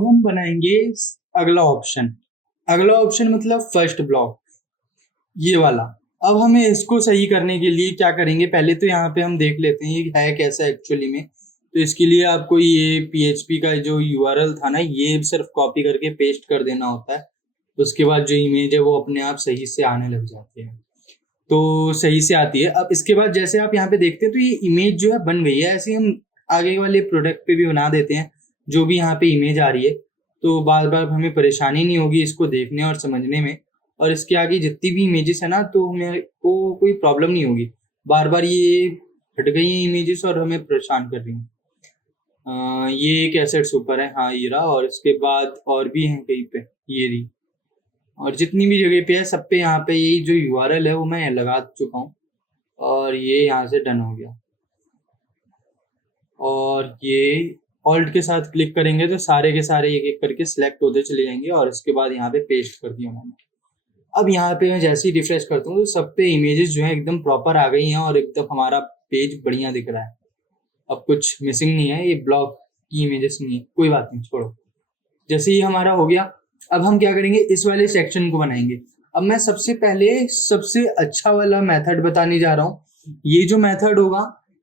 अब हम बनाएंगे अगला ऑप्शन। अगला ऑप्शन मतलब फर्स्ट ब्लॉक, ये वाला। अब हमें इसको सही करने के लिए क्या करेंगे, पहले तो यहाँ पे हम देख लेते हैं ये है कैसा एक्चुअली में। तो इसके लिए आपको ये PHP का जो URL था ना, ये सिर्फ कॉपी करके पेस्ट कर देना होता है। उसके बाद जो इमेज है वो अपने आप सही से आने लग जाती है, तो सही से आती है। अब इसके बाद जैसे आप यहाँ पे देखते हैं तो ये इमेज जो है बन गई है। ऐसे हम आगे वाले प्रोडक्ट पे भी बना देते हैं जो भी यहाँ पे इमेज आ रही है, तो बार बार हमें परेशानी नहीं होगी इसको देखने और समझने में। और इसके आगे जितनी भी इमेजेस है ना, तो हमें को कोई प्रॉब्लम नहीं होगी। बार बार ये हट गई हैं इमेजेस और हमें परेशान कर रही हैं। ये एक एसेट सुपर है, हाँ ये रहा। और इसके बाद और भी हैं कहीं पे, ये रही। और जितनी भी जगह पे है सब पे यहाँ पे यही जो URL है वो मैं लगा चुका हूँ। और ये यहाँ से डन हो गया। और ये ऑल्ट के साथ क्लिक करेंगे तो सारे के सारे एक एक करके सिलेक्ट होते चले जाएंगे। और इसके बाद यहाँ पे पेस्ट कर दिया मैंने। अब यहाँ पे मैं जैसे ही रिफ्रेश करता हूँ तो सब पे इमेजेस जो है एकदम प्रॉपर आ गई हैं और एकदम हमारा पेज बढ़िया दिख रहा है। अब कुछ मिसिंग नहीं है, ये ब्लॉक की इमेजेस नहीं है, कोई बात नहीं, छोड़ो। जैसे ही हमारा हो गया, अब हम क्या करेंगे, इस वाले सेक्शन को बनाएंगे। अब मैं सबसे पहले सबसे अच्छा वाला मेथड बताने जा रहा हूँ। ये जो मेथड होगा,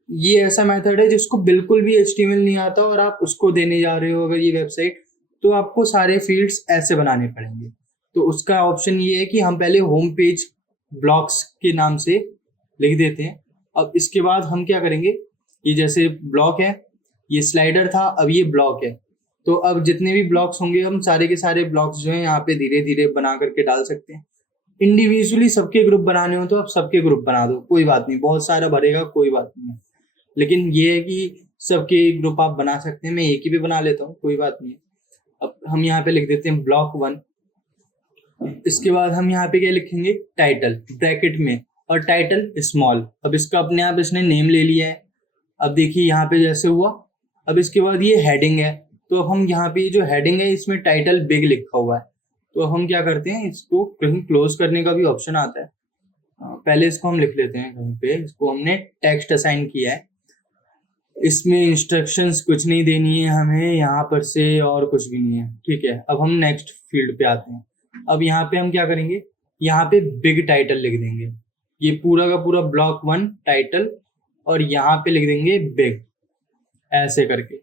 ये ऐसा मेथड है जिसको बिल्कुल भी HTML नहीं आता और आप उसको देने जा रहे हो अगर ये वेबसाइट, तो आपको सारे फील्ड्स ऐसे बनाने पड़ेंगे। तो उसका ऑप्शन ये है कि हम पहले होम पेज ब्लॉक्स के नाम से लिख देते हैं। अब इसके बाद हम क्या करेंगे, ये जैसे ब्लॉक है, ये स्लाइडर था, अब ये ब्लॉक है। तो अब जितने भी ब्लॉक्स होंगे हम सारे के सारे ब्लॉक्स जो हैं यहाँ पे धीरे धीरे बना करके डाल सकते हैं। इंडिविजुअली सबके ग्रुप बनाने हो तो आप सबके ग्रुप बना दो, कोई बात नहीं, बहुत सारा भरेगा कोई बात नहीं। लेकिन ये है कि सबके ग्रुप आप बना सकते हैं, मैं एक ही भी बना लेता हूँ, कोई बात नहीं। अब हम यहाँ पे लिख देते हैं ब्लॉक 1। इसके बाद हम यहाँ पे क्या लिखेंगे, टाइटल ब्रैकेट में, और टाइटल स्मॉल। अब इसका अपने आप इसने नेम ले लिया है। अब देखिए यहाँ पे जैसे हुआ। अब इसके बाद ये हेडिंग है, तो हम यहाँ पे जो हेडिंग है इसमें टाइटल बिग लिखा हुआ है। तो हम क्या करते हैं, इसको कहीं क्लोज करने का भी ऑप्शन आता है। पहले इसको हम लिख लेते हैं कहीं पे, इसको हमने टेक्स्ट असाइन किया है। इसमें इंस्ट्रक्शंस कुछ नहीं देनी है हमें यहाँ पर से, और कुछ भी नहीं है, ठीक है। अब हम नेक्स्ट फील्ड पे आते हैं। अब यहाँ पे हम क्या करेंगे, यहाँ पे बिग टाइटल लिख देंगे, ये पूरा का पूरा ब्लॉक 1 टाइटल, और यहाँ पे लिख देंगे बिग, ऐसे करके।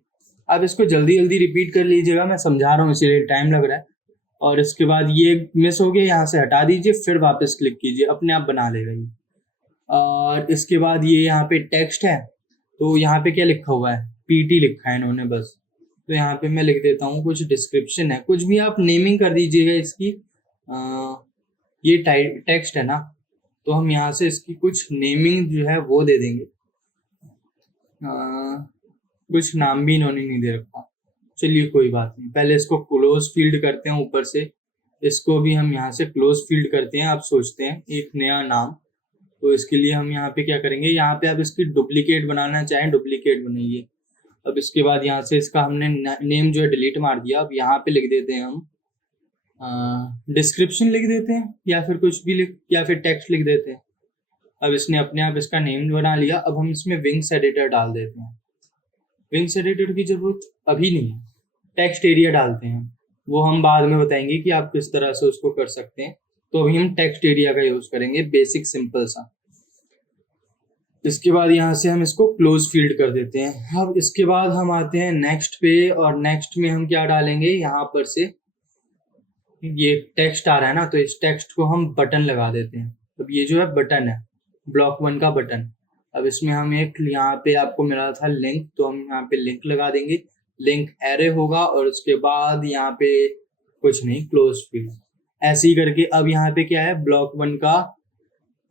अब इसको जल्दी जल्दी रिपीट कर लीजिएगा, मैं समझा रहा हूँ इसीलिए टाइम लग रहा है। और इसके बाद ये मिस हो गया, यहाँ से हटा दीजिए, फिर वापस क्लिक कीजिए, अपने आप बना लेगा ये। और इसके बाद ये यहाँ पे टेक्स्ट है, तो यहाँ पे क्या लिखा हुआ है, PT लिखा है इन्होंने बस। तो यहाँ पे मैं लिख देता हूँ कुछ डिस्क्रिप्शन है, कुछ भी आप नेमिंग कर दीजिएगा इसकी। ये टेक्स्ट है ना, तो हम यहाँ से इसकी कुछ नेमिंग जो है वो दे देंगे। कुछ नाम भी इन्होंने नहीं दे रखा, चलिए कोई बात नहीं। पहले इसको क्लोज फील्ड करते हैं ऊपर से, इसको भी हम यहाँ से क्लोज फील्ड करते हैं। आप सोचते हैं एक नया नाम, तो इसके लिए हम यहाँ पे क्या करेंगे, यहाँ पे आप इसकी डुप्लीकेट बनाना चाहें डुप्लीकेट बनाइए। अब इसके बाद यहाँ से इसका हमने नेम जो है डिलीट मार दिया। अब यहाँ पे लिख देते हैं हम डिस्क्रिप्शन लिख देते हैं, या फिर कुछ भी लिख, या फिर टेक्स्ट लिख देते हैं। अब इसने अपने आप इसका नेम बना लिया। अब हम इसमें विंग्स एडिटर डाल देते हैं। विंग्स एडिटर की जरूरत अभी नहीं है, टेक्स्ट एरिया डालते हैं, वो हम बाद में बताएंगे कि आप किस तरह से उसको कर सकते हैं। तो अभी हम टेक्स्ट एरिया का यूज करेंगे, बेसिक सिंपल सा। इसके बाद यहाँ से हम इसको क्लोज फील्ड कर देते हैं। अब इसके बाद हम आते हैं नेक्स्ट पे, और नेक्स्ट में हम क्या डालेंगे, यहाँ पर से ये टेक्स्ट आ रहा है ना, तो इस टेक्स्ट को हम बटन लगा देते हैं। अब ये जो है बटन है, ब्लॉक 1 का बटन। अब इसमें हम एक, यहाँ पे आपको मिला था लिंक, तो हम यहाँ पे लिंक लगा देंगे। लिंक एरे होगा, और उसके बाद यहाँ पे कुछ नहीं, क्लोज फील्ड, ऐसे ही करके। अब यहाँ पे क्या है, ब्लॉक 1 का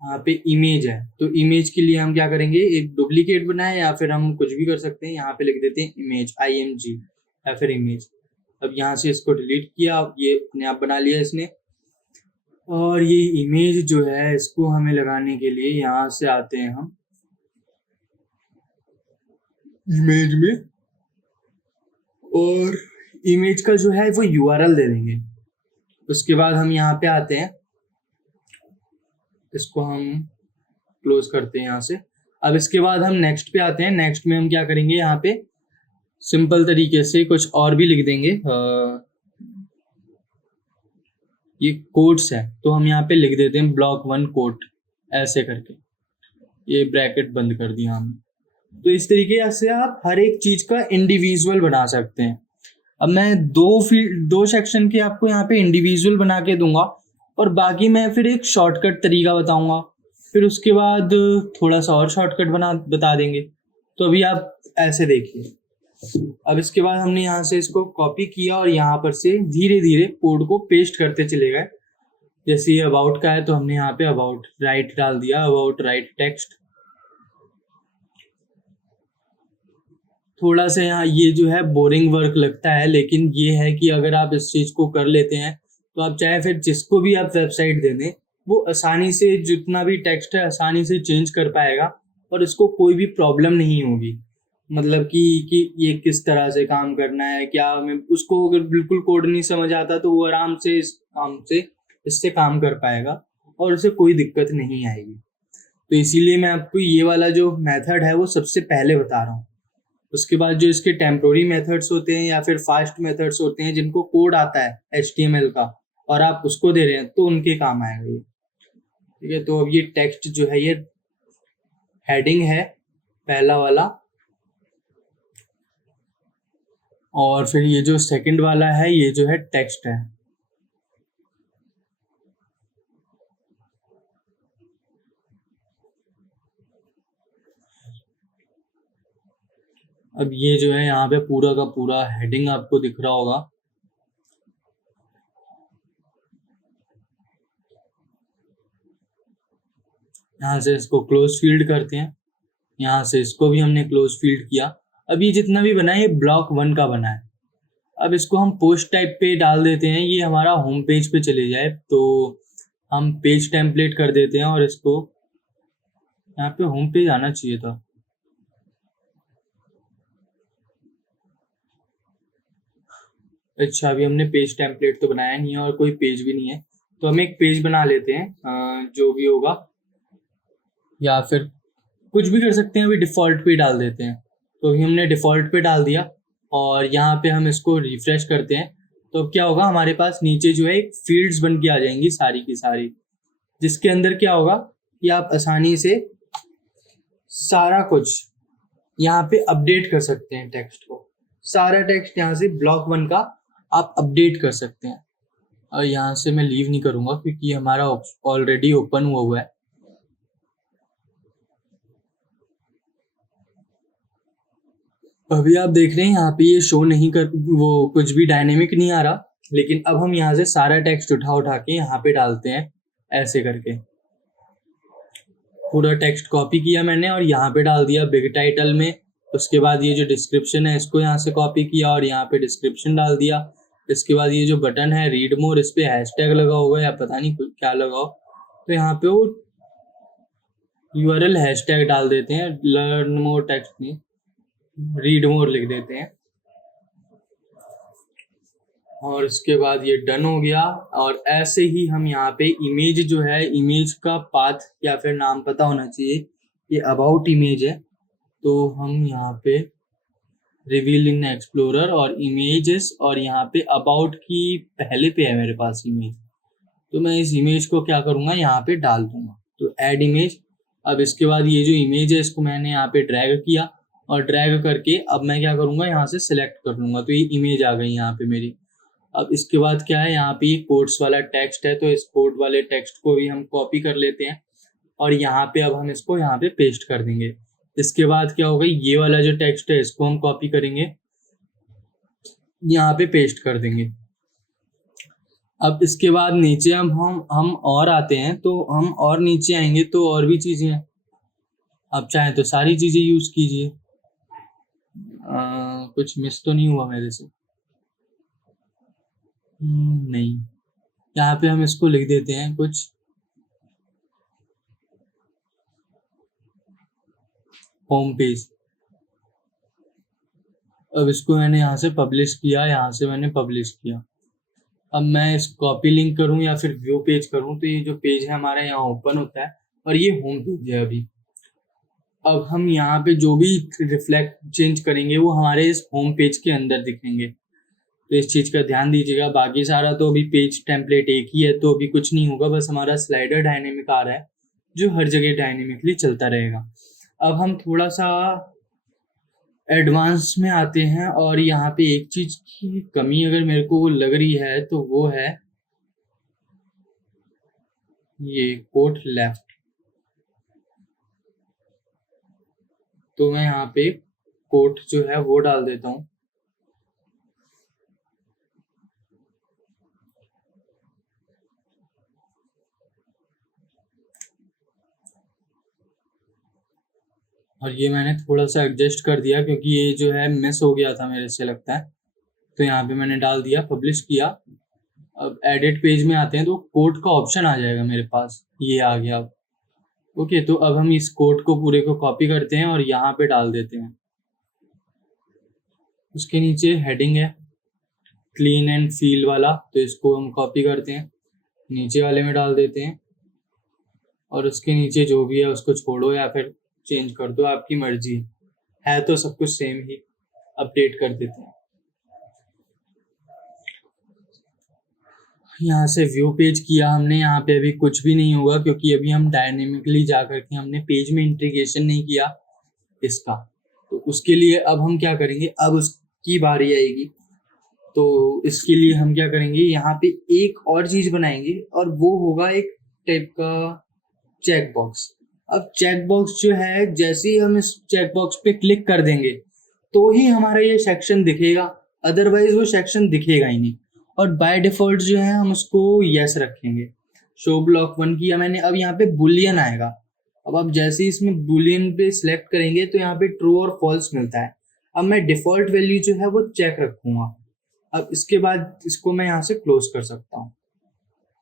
यहाँ पे इमेज है, तो इमेज के लिए हम क्या करेंगे, एक डुप्लीकेट बनाए, या फिर हम कुछ भी कर सकते हैं। यहाँ पे लिख देते हैं इमेज, IMG, या फिर इमेज। अब यहाँ से इसको डिलीट किया, ये अपने आप बना लिया इसने। और ये इमेज जो है, इसको हमें लगाने के लिए यहाँ से आते हैं हम इमेज में, और इमेज का जो है वो URL दे देंगे। उसके बाद हम यहाँ पे आते हैं, इसको हम क्लोज करते हैं यहाँ से। अब इसके बाद हम नेक्स्ट पे आते हैं। नेक्स्ट में हम क्या करेंगे, यहाँ पे सिंपल तरीके से कुछ और भी लिख देंगे। ये कोट्स है तो हम यहाँ पे लिख देते हैं ब्लॉक 1 कोट ऐसे करके, ये ब्रैकेट बंद कर दिया हमने। तो इस तरीके से आप हर एक चीज का इंडिविजुअल बना सकते हैं। अब मैं दो सेक्शन के आपको यहाँ पे इंडिविजुअल बना के दूंगा और बाकी मैं फिर एक शॉर्टकट तरीका बताऊंगा, फिर उसके बाद थोड़ा सा और शॉर्टकट बता देंगे। तो अभी आप ऐसे देखिए, अब इसके बाद हमने यहाँ से इसको कॉपी किया और यहाँ पर से धीरे धीरे कोड को पेस्ट करते चले गए। जैसे ये अबाउट का है तो हमने यहाँ पे अबाउट राइट डाल दिया, अबाउट राइट टेक्स्ट। थोड़ा सा यहाँ ये जो है बोरिंग वर्क लगता है, लेकिन ये है कि अगर आप इस चीज को कर लेते हैं तो आप चाहे फिर जिसको भी आप वेबसाइट दे दें वो आसानी से जितना भी टेक्स्ट है आसानी से चेंज कर पाएगा और इसको कोई भी प्रॉब्लम नहीं होगी। मतलब कि ये किस तरह से काम करना है, क्या हमें उसको अगर बिल्कुल कोड नहीं समझ आता तो वो आराम से इससे काम कर पाएगा और उसे कोई दिक्कत नहीं आएगी। तो इसीलिए मैं आपको ये वाला जो मेथड है वो सबसे पहले बता रहा हूँ। उसके बाद जो इसके टेम्पोररी मेथड्स होते हैं या फिर फास्ट मेथड्स होते हैं जिनको कोड आता है HTML का और आप उसको दे रहे हैं तो उनके काम आएगा ये। ठीक है, तो अब ये टेक्स्ट जो है ये हेडिंग है पहला वाला, और फिर ये जो सेकंड वाला है ये जो है टेक्स्ट है। अब ये जो है यहाँ पे पूरा का पूरा हेडिंग आपको दिख रहा होगा। यहाँ से इसको क्लोज फील्ड करते हैं, यहाँ से इसको भी हमने क्लोज फील्ड किया। अब ये जितना भी बना है ये ब्लॉक 1 का बना है। अब इसको हम पोस्ट टाइप पे डाल देते हैं, ये हमारा होम पेज पे चले जाए तो हम पेज टेम्पलेट कर देते हैं और इसको यहाँ पे होम पेज आना चाहिए था। अच्छा, अभी हमने पेज टेम्पलेट तो बनाया नहीं है और कोई पेज भी नहीं है, तो हम एक पेज बना लेते हैं जो भी होगा, या फिर कुछ भी कर सकते हैं। अभी डिफ़ॉल्ट पे डाल देते हैं, तो अभी हमने डिफ़ॉल्ट पे डाल दिया और यहाँ पे हम इसको रिफ्रेश करते हैं। तो अब क्या होगा, हमारे पास नीचे जो है एक फील्ड्स बन के आ जाएंगी सारी की सारी, जिसके अंदर क्या होगा कि आप आसानी से सारा कुछ यहाँ पे अपडेट कर सकते हैं। टेक्स्ट को, सारा टेक्स्ट यहाँ से ब्लॉक 1 का आप अपडेट कर सकते हैं। और यहाँ से मैं लीव नहीं करूँगा क्योंकि हमारा ऑलरेडी ओपन हुआ है। अभी आप देख रहे हैं यहाँ पे ये शो नहीं कर, वो कुछ भी डायनेमिक नहीं आ रहा, लेकिन अब हम यहाँ से सारा टेक्स्ट उठा के यहाँ पे डालते हैं ऐसे करके। पूरा टेक्स्ट कॉपी किया मैंने और यहाँ पे डाल दिया बिग टाइटल में। उसके बाद ये जो डिस्क्रिप्शन है इसको यहाँ से कॉपी किया और यहाँ पे डिस्क्रिप्शन डाल दिया। इसके बाद ये जो बटन है रीड मोर, इस पे हैशटैग लगा होगा या पता नहीं क्या लगा हो, तो यहाँ पे वो URL हैशटैग डाल देते हैं, लर्न मोर टेक्स्ट नहीं, रीड मोर लिख देते हैं। और इसके बाद ये डन हो गया। और ऐसे ही हम यहाँ पे इमेज जो है, इमेज का पाथ या फिर नाम पता होना चाहिए, ये अबाउट इमेज है, तो हम यहाँ पे रिवील इन एक्सप्लोरर और इमेजेस, और यहाँ पे अबाउट की पहले पे है मेरे पास इमेज, तो मैं इस इमेज को क्या करूँगा यहाँ पे डाल दूंगा, तो ऐड इमेज। अब इसके बाद ये जो इमेज है इसको मैंने यहाँ पे ड्रैग किया और ड्रैग करके अब मैं क्या करूँगा यहाँ से सिलेक्ट कर लूँगा, तो ये इमेज आ गई यहाँ पे मेरी। अब इसके बाद क्या है, यहाँ पे कोट्स वाला टेक्स्ट है, तो इस कोट वाले टेक्स्ट को भी हम कॉपी कर लेते हैं और यहाँ पे अब हम इसको यहाँ पे पेस्ट कर देंगे। इसके बाद क्या होगा, ये वाला जो टेक्स्ट है इसको हम कॉपी करेंगे, यहाँ पे पेस्ट कर देंगे। अब इसके बाद नीचे हम और आते हैं, तो हम और नीचे आएंगे तो और भी चीजें हैं, आप चाहें तो सारी चीजें यूज कीजिए। कुछ मिस तो नहीं हुआ मेरे से? नहीं, यहाँ पे हम इसको लिख देते हैं कुछ होम पेज। अब इसको मैंने यहाँ से पब्लिश किया, यहाँ से मैंने पब्लिश किया। अब मैं इस कॉपी लिंक करूँ या फिर व्यू पेज करूँ, तो ये जो पेज है हमारा यहाँ ओपन होता है और ये होम पेज है अभी। अब हम यहाँ पे जो भी रिफ्लेक्ट चेंज करेंगे वो हमारे इस होम पेज के अंदर दिखेंगे, तो इस चीज़ का ध्यान दीजिएगा। बाकी सारा तो अभी पेज टेम्पलेट एक ही है, तो अभी कुछ नहीं होगा, बस हमारा स्लाइडर डायनेमिक आ रहा है जो हर जगह डायनेमिकली चलता रहेगा। अब हम थोड़ा सा एडवांस में आते हैं, और यहाँ पे एक चीज़ की कमी अगर मेरे को लग रही है तो वो है ये कोट लेफ्ट। तो मैं यहाँ पे कोट जो है वो डाल देता हूँ। और ये मैंने थोड़ा सा एडजस्ट कर दिया क्योंकि ये जो है मिस हो गया था मेरे से लगता है, तो यहाँ पे मैंने डाल दिया, पब्लिश किया। अब एडिट पेज में आते हैं तो कोड का ऑप्शन आ जाएगा मेरे पास, ये आ गया अब। ओके, तो अब हम इस कोड को पूरे को कॉपी करते हैं और यहाँ पे डाल देते हैं। उसके नीचे हेडिंग है क्लीन एंड फील वाला, तो इसको हम कॉपी करते हैं, नीचे वाले में डाल देते हैं, और उसके नीचे जो भी है उसको छोड़ो या फिर चेंज कर दो, आपकी मर्जी है तो सब कुछ सेम ही, अपडेट कर देते हैं। यहाँ से व्यू पेज किया हमने, यहाँ पे अभी कुछ भी नहीं होगा क्योंकि अभी हम डायनेमिकली जा करके हमने पेज में इंटीग्रेशन नहीं किया इसका। तो उसके लिए अब हम क्या करेंगे, अब उसकी बारी आएगी। तो इसके लिए हम क्या करेंगे, यहाँ पे एक और चीज बनाएंगे और वो होगा एक टाइप का चेक बॉक्स। अब चेक बॉक्स जो है, जैसे ही हम इस चेक बॉक्स पे क्लिक कर देंगे तो ही हमारा ये सेक्शन दिखेगा, अदरवाइज वो सेक्शन दिखेगा ही नहीं। और बाय डिफॉल्ट जो है हम उसको यस रखेंगे। शो ब्लॉक 1 किया मैंने, अब यहाँ पे बुलियन आएगा। अब आप जैसे ही इसमें बुलियन पे सिलेक्ट करेंगे तो यहाँ पे ट्रू और फॉल्स मिलता है। अब मैं डिफॉल्ट वैल्यू जो है वो चेक रखूंगा। अब इसके बाद इसको मैं यहाँ से क्लोज कर सकता हूँ।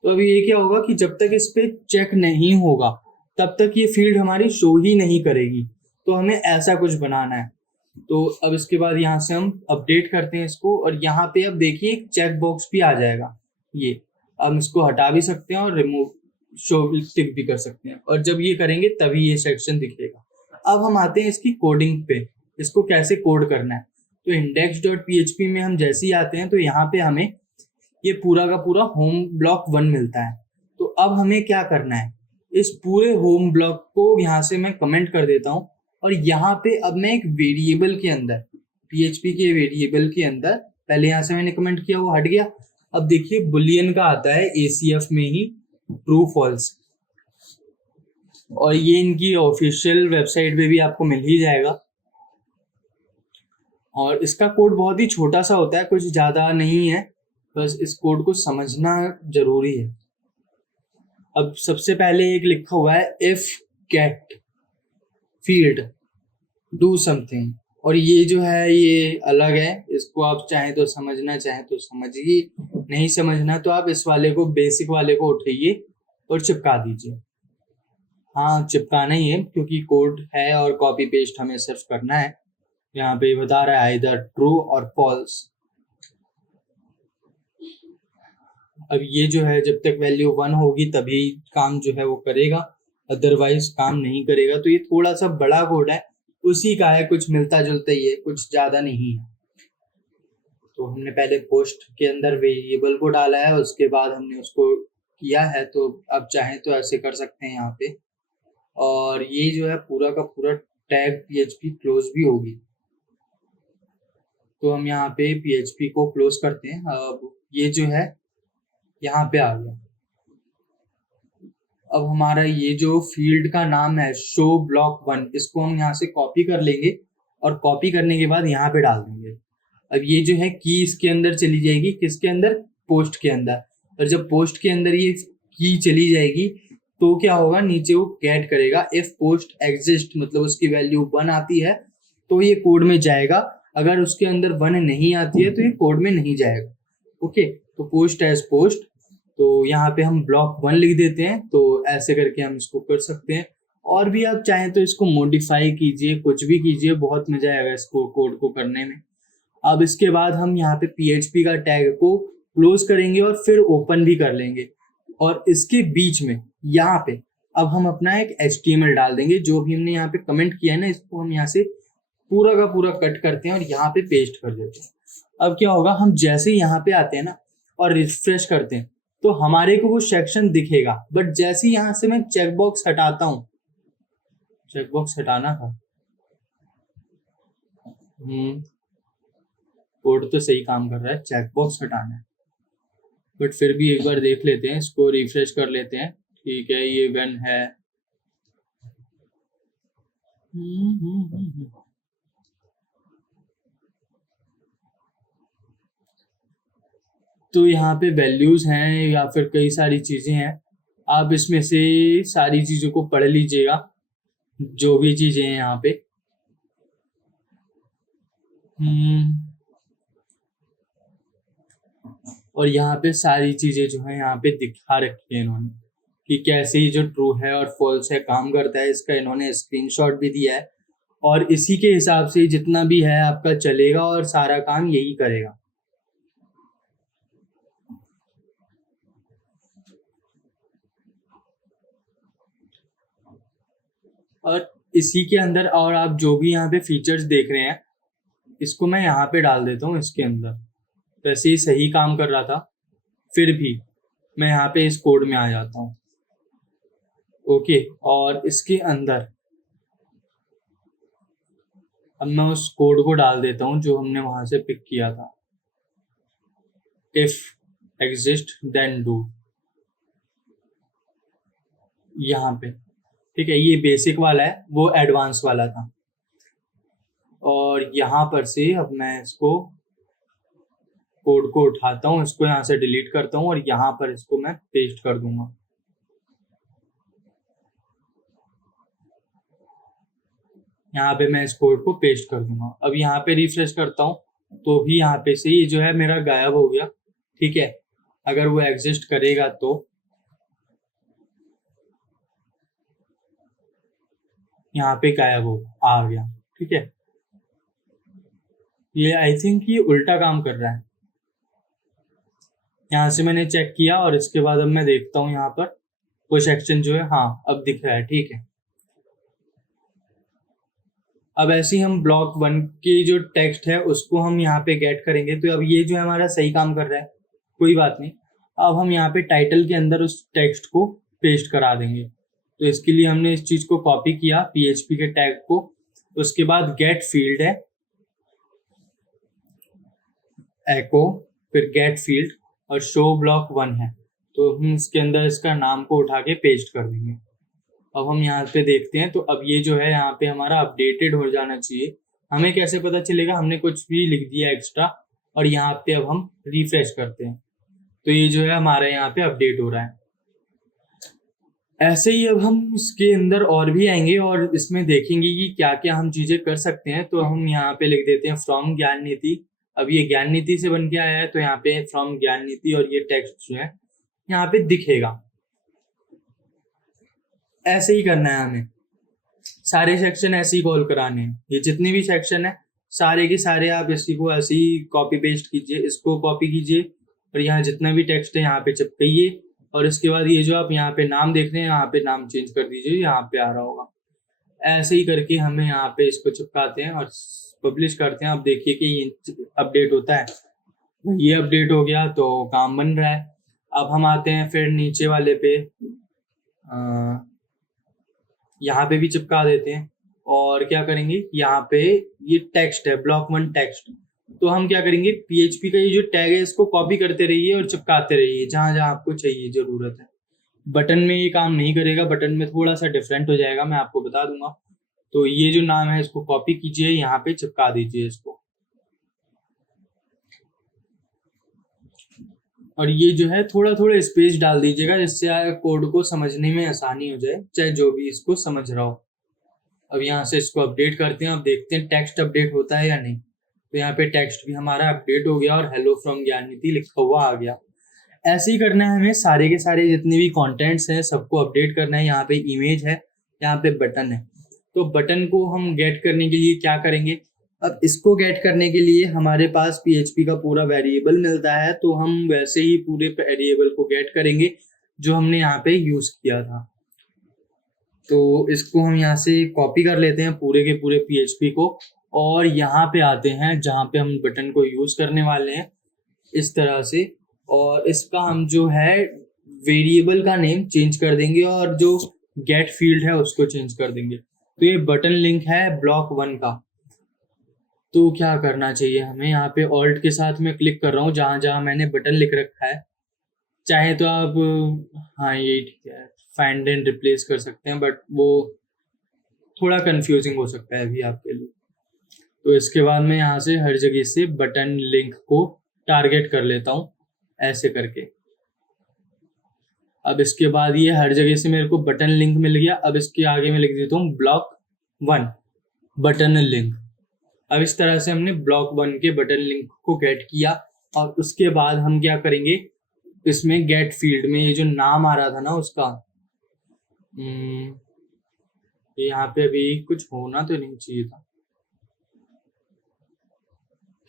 तो अभी ये क्या होगा कि जब तक इस पे चेक नहीं होगा तब तक ये फील्ड हमारी शो ही नहीं करेगी। तो हमें ऐसा कुछ बनाना है। तो अब इसके बाद यहाँ से हम अपडेट करते हैं इसको, और यहाँ पे अब देखिए एक चेक बॉक्स भी आ जाएगा। ये हम इसको हटा भी सकते हैं और रिमूव शो टिक भी कर सकते हैं, और जब ये करेंगे तभी ये सेक्शन दिखेगा। अब हम आते हैं इसकी कोडिंग पे, इसको कैसे कोड करना है। तो index.php में हम जैसे ही आते हैं तो यहाँ पे हमें ये पूरा का पूरा होम ब्लॉक 1 मिलता है। तो अब हमें क्या करना है, इस पूरे होम ब्लॉक को यहाँ से मैं कमेंट कर देता हूँ, और यहाँ पे अब मैं एक वेरिएबल के अंदर, PHP के वेरिएबल के अंदर, पहले यहाँ से मैंने कमेंट किया वो हट गया। अब देखिए बुलियन का आता है ACF में ही ट्रू फॉल्स, और ये इनकी ऑफिशियल वेबसाइट पे भी आपको मिल ही जाएगा। और इसका कोड बहुत ही छोटा सा होता है, कुछ ज़्यादा नहीं है, बस इस कोड को समझना जरूरी है। अब सबसे पहले एक लिखा हुआ है if get field do something, और ये जो है ये अलग है, इसको आप चाहें तो समझना, चाहें तो समझिए, नहीं समझना तो आप इस वाले को, बेसिक वाले को उठाइए और चिपका दीजिए। हाँ, चिपकाना ही है क्योंकि कोड है और कॉपी पेस्ट हमें सिर्फ करना है। यहाँ पे बता रहा है इधर ट्रू और फॉल्स। अब ये जो है जब तक वैल्यू 1 होगी तभी काम जो है वो करेगा, अदरवाइज काम नहीं करेगा। तो ये थोड़ा सा बड़ा कोड है, उसी का है, कुछ मिलता जुलता ही है, कुछ ज्यादा नहीं है। तो हमने पहले पोस्ट के अंदर वेरिएबल को डाला है, उसके बाद हमने उसको किया है, तो अब चाहें तो ऐसे कर सकते हैं यहाँ पे। और ये जो है पूरा का पूरा टैग PHP क्लोज भी होगी, तो हम यहाँ पे PHP को क्लोज करते हैं। अब ये जो है यहाँ पे आ गया। अब हमारा ये जो फील्ड का नाम है शो ब्लॉक 1, इसको हम यहाँ से कॉपी कर लेंगे, और कॉपी करने के बाद यहाँ पे डाल देंगे। अब ये जो है की इसके अंदर चली जाएगी, किसके अंदर, पोस्ट के अंदर। और जब पोस्ट के अंदर ये की चली जाएगी तो क्या होगा, नीचे वो गेट करेगा इफ पोस्ट एग्जिस्ट, मतलब उसकी वैल्यू 1 आती है तो ये कोड में जाएगा, अगर उसके अंदर 1 नहीं आती है तो ये कोड में नहीं जाएगा। ओके, तो पोस्ट एज पोस्ट, तो यहाँ पे हम ब्लॉक 1 लिख देते हैं। तो ऐसे करके हम इसको कर सकते हैं, और भी आप चाहें तो इसको मॉडिफाई कीजिए, कुछ भी कीजिए, बहुत मजा आएगा इसको कोड को करने में। अब इसके बाद हम यहाँ पे PHP का टैग को क्लोज करेंगे और फिर ओपन भी कर लेंगे, और इसके बीच में यहाँ पे अब हम अपना एक HTML डाल देंगे, जो भी हमने यहाँ पे कमेंट किया है ना, इसको हम यहाँ से पूरा का पूरा कट करते हैं और यहाँ पे पेस्ट कर देते हैं। अब क्या होगा, हम जैसे ही यहाँ पे आते हैं ना और रिफ्रेश करते हैं तो हमारे को वो सेक्शन दिखेगा, बट जैसे ही यहाँ से मैं चेकबॉक्स हटाता हूँ, चेकबॉक्स हटाना था, कोड तो सही काम कर रहा है, चेकबॉक्स हटाना है, बट फिर भी एक बार देख लेते हैं, इसको रिफ्रेश कर लेते हैं। ठीक है, ये वन है। तो यहाँ पे वैल्यूज हैं या फिर कई सारी चीजें हैं, आप इसमें से सारी चीजों को पढ़ लीजिएगा, जो भी चीजें हैं यहाँ पे। और यहाँ पे सारी चीजें जो है यहाँ पे दिखा रखी है इन्होंने कि कैसे ही जो ट्रू है और फॉल्स है काम करता है, इसका इन्होंने स्क्रीनशॉट भी दिया है और इसी के हिसाब से जितना भी है आपका चलेगा और सारा काम यही करेगा। और इसी के अंदर और आप जो भी यहाँ पे फीचर्स देख रहे हैं, इसको मैं यहाँ पे डाल देता हूँ इसके अंदर। वैसे ही सही काम कर रहा था, फिर भी मैं यहाँ पे इस कोड में आ जाता हूँ। ओके, और इसके अंदर अब मैं उस कोड को डाल देता हूँ जो हमने वहां से पिक किया था, इफ एग्जिस्ट देन डू, यहाँ पे। ठीक है, ये बेसिक वाला है, वो एडवांस वाला था। और यहाँ पर से अब मैं इसको कोड को उठाता हूँ, इसको यहाँ से डिलीट करता हूँ और यहाँ पर इसको मैं पेस्ट कर दूंगा। यहाँ पे मैं इस कोड को पेस्ट कर दूंगा। अब यहाँ पे रिफ्रेश करता हूँ तो भी यहाँ पे से ये जो है मेरा गायब हो गया। ठीक है, अगर वो एग्जिस्ट करेगा तो यहाँ पे गायब हो आ गया। ठीक है, ये आई थिंक ये उल्टा काम कर रहा है। यहाँ से मैंने चेक किया और इसके बाद अब मैं देखता हूँ यहाँ पर वो सेक्शन जो है, हाँ अब दिख रहा है। ठीक है, अब ऐसे ही हम ब्लॉक 1 की जो टेक्स्ट है उसको हम यहाँ पे गेट करेंगे। तो अब ये जो है हमारा सही काम कर रहा है, कोई बात नहीं। अब हम यहाँ पे टाइटल के अंदर उस टेक्स्ट को पेस्ट करा देंगे। तो इसके लिए हमने इस चीज को कॉपी किया, PHP के टैग को। उसके बाद गेट फील्ड है, एको, फिर गेट फील्ड और शो ब्लॉक 1 है। तो हम इसके अंदर इसका नाम को उठा के पेस्ट कर देंगे। अब हम यहाँ पे देखते हैं, तो अब ये जो है यहाँ पे हमारा अपडेटेड हो जाना चाहिए। हमें कैसे पता चलेगा, हमने कुछ भी लिख दिया एक्स्ट्रा और यहाँ पे अब हम रिफ्रेश करते हैं तो ये जो है हमारा यहाँ पे अपडेट हो रहा है। ऐसे ही अब हम इसके अंदर और भी आएंगे और इसमें देखेंगे कि क्या क्या हम चीजें कर सकते हैं। तो हम यहाँ पे लिख देते हैं फ्रॉम ज्ञान नीति। अब ये ज्ञान नीति से बन के आया है, तो यहाँ पे फ्रॉम ज्ञान नीति और ये टेक्स्ट जो है यहाँ पे दिखेगा। ऐसे ही करना है हमें, सारे सेक्शन ऐसे ही कॉल कराने हैं। ये जितने भी सेक्शन है सारे के सारे आप इसी को ऐसे ही कॉपी पेस्ट कीजिए, इसको कॉपी कीजिए और यहाँ जितना भी टेक्स्ट है यहाँ पे चिपकाइए। और इसके बाद ये जो आप यहाँ पे नाम देख रहे हैं, यहाँ पे नाम चेंज कर दीजिए, यहाँ पे आ रहा होगा। ऐसे ही करके हमें यहाँ पे इसको चिपकाते हैं और पब्लिश करते हैं। अब देखिए कि ये अपडेट होता है, ये अपडेट हो गया तो काम बन रहा है। अब हम आते हैं फिर नीचे वाले पे, यहाँ पे भी चिपका देते हैं। और क्या करेंगे, यहाँ पे ये टेक्स्ट है ब्लॉक 1 टेक्स्ट, तो हम क्या करेंगे, PHP का ये जो टैग है इसको कॉपी करते रहिए और चिपकाते रहिए जहां जहां आपको चाहिए जरूरत है। बटन में ये काम नहीं करेगा, बटन में थोड़ा सा डिफरेंट हो जाएगा, मैं आपको बता दूंगा। तो ये जो नाम है इसको कॉपी कीजिए, यहाँ पे चिपका दीजिए इसको। और ये जो है थोड़ा थोड़ा स्पेस डाल दीजिएगा जिससे कोड को समझने में आसानी हो जाए, चाहे जो भी इसको समझ रहा हो। अब यहाँ से इसको अपडेट करते हैं, अब देखते हैं टेक्स्ट अपडेट होता है या नहीं। तो यहाँ पे टेक्स्ट भी हमारा अपडेट हो गया और हेलो फ्रॉम ज्ञान नीति लिखा हुआ आ गया। ऐसे ही करना है हमें, सारे के सारे जितने भी कंटेंट्स हैं सबको अपडेट करना है। यहाँ पे इमेज है, यहाँ पे बटन है, तो बटन को हम गेट करने के लिए क्या करेंगे, अब इसको गेट करने के लिए हमारे पास PHP का पूरा वेरिएबल मिलता है, तो हम वैसे ही पूरे वेरिएबल को गेट करेंगे जो हमने यहाँ पे यूज किया था। तो इसको हम यहाँ से कॉपी कर लेते हैं पूरे के पूरे PHP को, और यहाँ पे आते हैं जहाँ पे हम बटन को यूज करने वाले हैं इस तरह से, और इसका हम जो है वेरिएबल का नेम चेंज कर देंगे और जो गेट फील्ड है उसको चेंज कर देंगे। तो ये बटन लिंक है ब्लॉक 1 का। तो क्या करना चाहिए हमें, यहाँ पे ऑल्ट के साथ मैं क्लिक कर रहा हूँ जहाँ जहाँ मैंने बटन लिख रखा है। चाहे तो आप, हाँ ये ठीक है, फाइंड एंड रिप्लेस कर सकते हैं, बट वो थोड़ा कंफ्यूजिंग हो सकता है अभी आपके लिए। तो इसके बाद मैं यहाँ से हर जगह से बटन लिंक को टारगेट कर लेता हूँ ऐसे करके। अब इसके बाद ये हर जगह से मेरे को बटन लिंक मिल गया। अब इसके आगे मैं लिख देता हूँ ब्लॉक 1 बटन लिंक। अब इस तरह से हमने ब्लॉक 1 के बटन लिंक को गेट किया, और उसके बाद हम क्या करेंगे, इसमें गेट फील्ड में ये जो नाम आ रहा था ना उसका, यहाँ पे अभी कुछ होना तो नहीं चाहिए था।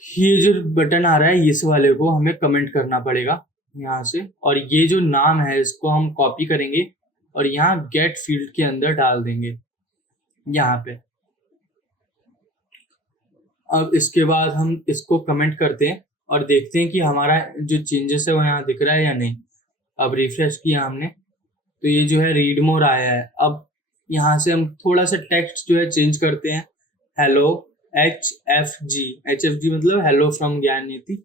ये जो बटन आ रहा है इस वाले को हमें कमेंट करना पड़ेगा यहाँ से, और ये जो नाम है इसको हम कॉपी करेंगे और यहाँ गेट फील्ड के अंदर डाल देंगे यहाँ पे। अब इसके बाद हम इसको कमेंट करते हैं और देखते हैं कि हमारा जो चेंजेस है वो यहाँ दिख रहा है या नहीं। अब रिफ्रेश किया हमने तो ये जो है रीड मोर आया है। अब यहाँ से हम थोड़ा सा टेक्स्ट जो है चेंज करते हैं, हेलो HFG मतलब हेलो फ्रॉम ज्ञान नीति,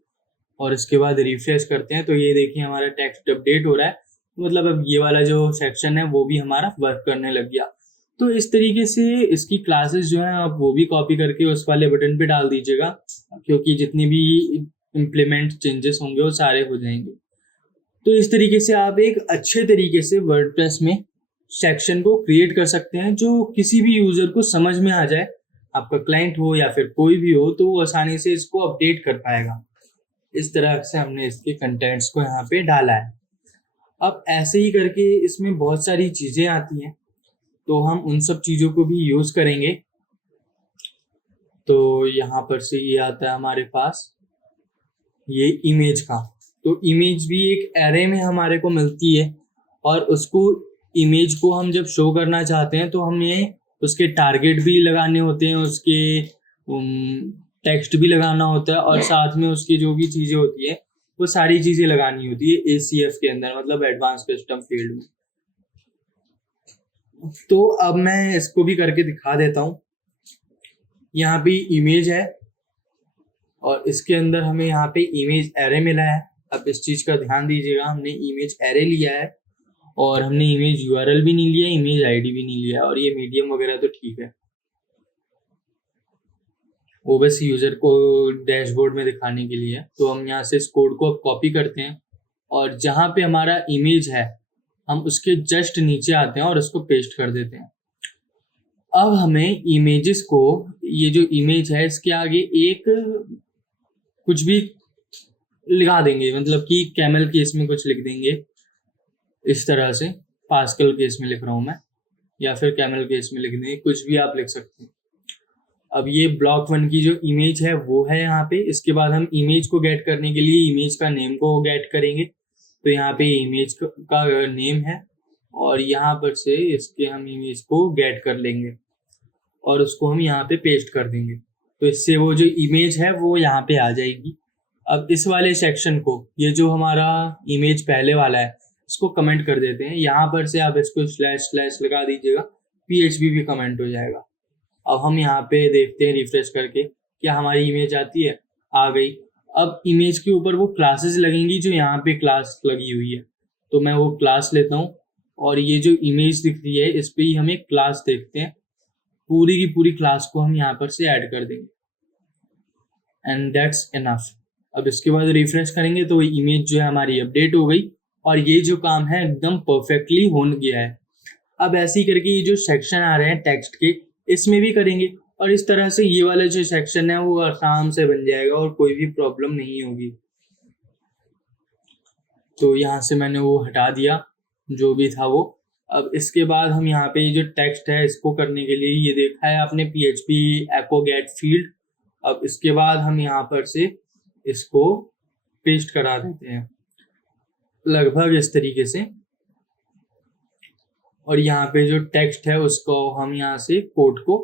और इसके बाद रिफ्रेश करते हैं तो ये देखिए हमारा टेक्स्ट अपडेट हो रहा है। मतलब अब ये वाला जो सेक्शन है वो भी हमारा वर्क करने लग गया। तो इस तरीके से इसकी क्लासेस जो है आप वो भी कॉपी करके उस वाले बटन पे डाल दीजिएगा, क्योंकि जितनी भी इम्प्लीमेंट चेंजेस होंगे वो सारे हो जाएंगे। तो इस तरीके से आप एक अच्छे तरीके से वर्डप्रेस में सेक्शन को क्रिएट कर सकते हैं जो किसी भी यूजर को समझ में आ जाए, आपका क्लाइंट हो या फिर कोई भी हो, तो वो आसानी से इसको अपडेट कर पाएगा। इस तरह से हमने इसके कंटेंट्स को यहाँ पे डाला है। अब ऐसे ही करके इसमें बहुत सारी चीजें आती हैं, तो हम उन सब चीजों को भी यूज करेंगे। तो यहाँ पर से ये आता है हमारे पास ये इमेज का। तो इमेज भी एक एरे में हमारे को मिलती है, और उसको इमेज को हम जब शो करना चाहते हैं तो हमें उसके टारगेट भी लगाने होते हैं, उसके टेक्स्ट भी लगाना होता है, और साथ में उसकी जो भी चीजें होती है वो सारी चीजें लगानी होती है ACF के अंदर, मतलब एडवांस कस्टम फील्ड में। तो अब मैं इसको भी करके दिखा देता हूँ। यहाँ पे इमेज है और इसके अंदर हमें यहाँ पे इमेज एरे मिला है। अब इस चीज का ध्यान दीजिएगा, हमने इमेज एरे लिया है और हमने इमेज URL भी नहीं लिया, इमेज ID भी नहीं लिया, और ये मीडियम वगैरह तो ठीक है, वो बस यूजर को डैशबोर्ड में दिखाने के लिए। तो हम यहाँ से इस कोड को अब कॉपी करते हैं और जहाँ पे हमारा इमेज है हम उसके जस्ट नीचे आते हैं और उसको पेस्ट कर देते हैं। अब हमें इमेजेस को, ये जो इमेज है इसके आगे एक कुछ भी लिखा देंगे, मतलब कि कैमल केस में कुछ लिख देंगे इस तरह से, पास्कल केस में लिख रहा हूँ मैं, या फिर कैमल केस में लिख देंगे, कुछ भी आप लिख सकते हैं। अब ये ब्लॉक 1 की जो इमेज है वो है यहाँ पे। इसके बाद हम इमेज को गेट करने के लिए इमेज का नेम को गेट करेंगे। तो यहाँ पे इमेज का नेम है और यहाँ पर से इसके हम इमेज को गेट कर लेंगे और उसको हम यहाँ पे पेस्ट कर देंगे। तो इससे वो जो इमेज है वो यहाँ पे आ जाएगी। अब इस वाले सेक्शन को, ये जो हमारा इमेज पहले वाला है, इसको कमेंट कर देते हैं। यहाँ पर से आप इसको / लगा दीजिएगा, PHP भी कमेंट हो जाएगा। अब हम यहाँ पे देखते हैं रिफ्रेश करके, क्या हमारी इमेज आती है, आ गई। अब इमेज के ऊपर वो क्लासेस लगेंगी जो यहाँ पे क्लास लगी हुई है, तो मैं वो क्लास लेता हूँ और ये जो इमेज दिख रही है इस पे ही हम एक क्लास देखते हैं, पूरी की पूरी क्लास को हम यहाँ पर से ऐड कर देंगे एंड दैट्स इनफ। अब इसके बाद रिफ्रेश करेंगे तो इमेज जो है हमारी अपडेट हो गई और ये जो काम है एकदम परफेक्टली हो गया है। अब ऐसे ही करके ये जो सेक्शन आ रहे हैं टेक्स्ट के, इसमें भी करेंगे और इस तरह से ये वाला जो सेक्शन है वो आराम से बन जाएगा और कोई भी प्रॉब्लम नहीं होगी। तो यहाँ से मैंने वो हटा दिया जो भी था वो। अब इसके बाद हम यहाँ पे ये जो टेक्स्ट है इसको करने के लिए, ये देखा है आपने PHP echo get field। अब इसके बाद हम यहाँ पर से इसको पेस्ट करा देते हैं लगभग इस तरीके से, और यहाँ पे जो टेक्स्ट है उसको हम यहाँ से कोड को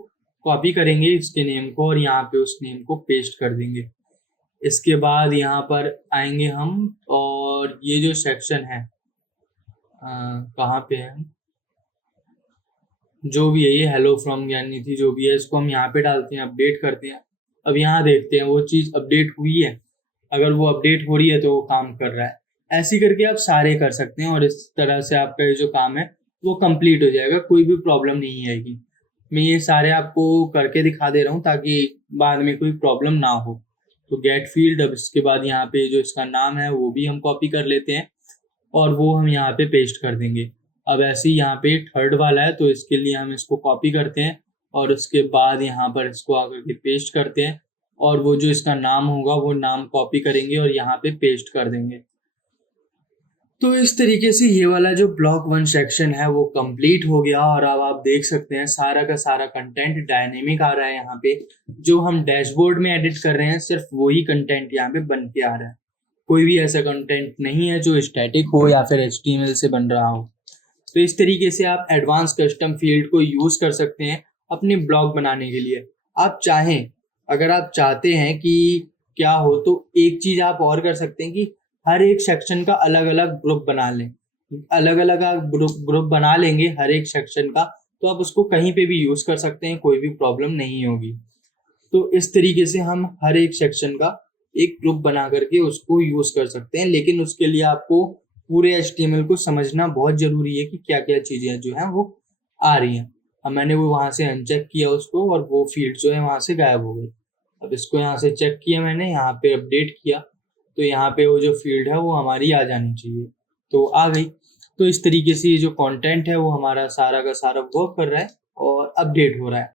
कॉपी करेंगे, इसके नेम को, और यहाँ पे उस नेम को पेस्ट कर देंगे। इसके बाद यहाँ पर आएंगे हम, और ये जो सेक्शन है कहाँ पे है, जो भी है ये हेलो फ्रॉम ज्ञाननिधि जो भी है, इसको हम यहाँ पे डालते हैं, अपडेट करते हैं। अब यहाँ देखते हैं वो चीज़ अपडेट हुई है, अगर वो अपडेट हो रही है तो वो काम कर रहा है। ऐसे करके आप सारे कर सकते हैं, और इस तरह से आपका ये जो काम है वो कंप्लीट हो जाएगा, कोई भी प्रॉब्लम नहीं आएगी। मैं ये सारे आपको करके दिखा दे रहा हूँ ताकि बाद में कोई प्रॉब्लम ना हो। तो गेट फील्ड, अब इसके बाद यहाँ पे जो इसका नाम है वो भी हम कॉपी कर लेते हैं, और वो हम यहाँ पे पेस्ट कर देंगे। अब ऐसे ही यहाँ पे थर्ड वाला है, तो इसके लिए हम इसको कॉपी करते हैं, और उसके बाद यहाँ पर इसको आकर के पेस्ट करते हैं, और वो जो इसका नाम होगा वो नाम कॉपी करेंगे और यहाँ पे पेस्ट कर देंगे। तो इस तरीके से ये वाला जो ब्लॉक 1 सेक्शन है वो कंप्लीट हो गया, और अब आप देख सकते हैं सारा का सारा कंटेंट डायनेमिक आ रहा है। यहाँ पे जो हम डैशबोर्ड में एडिट कर रहे हैं सिर्फ वही कंटेंट यहाँ पे बन के आ रहा है, कोई भी ऐसा कंटेंट नहीं है जो स्टैटिक हो या फिर HTML से बन रहा हो। तो इस तरीके से आप एडवांस कस्टम फील्ड को यूज कर सकते हैं अपने ब्लॉग बनाने के लिए। आप चाहें, अगर आप चाहते हैं कि क्या हो, तो एक चीज आप और कर सकते हैं कि हर एक सेक्शन का अलग अलग ग्रुप बना लें। अलग अलग आप ग्रुप बना लेंगे हर एक सेक्शन का, तो आप उसको कहीं पे भी यूज कर सकते हैं, कोई भी प्रॉब्लम नहीं होगी। तो इस तरीके से हम हर एक सेक्शन का एक ग्रुप बना करके उसको यूज कर सकते हैं, लेकिन उसके लिए आपको पूरे HTML को समझना बहुत जरूरी है कि क्या क्या चीजें जो हैं वो आ रही हैं। अब मैंने वो वहां से अनचेक किया उसको, और वो फील्ड जो है वहां से गायब हो गई। अब इसको यहाँ से चेक किया मैंने, यहाँ पे अपडेट किया, तो यहाँ पे वो जो फील्ड है वो हमारी आ जानी चाहिए, तो आ गई। तो इस तरीके से ये जो कंटेंट है वो हमारा सारा का सारा वर्क कर रहा है और अपडेट हो रहा है।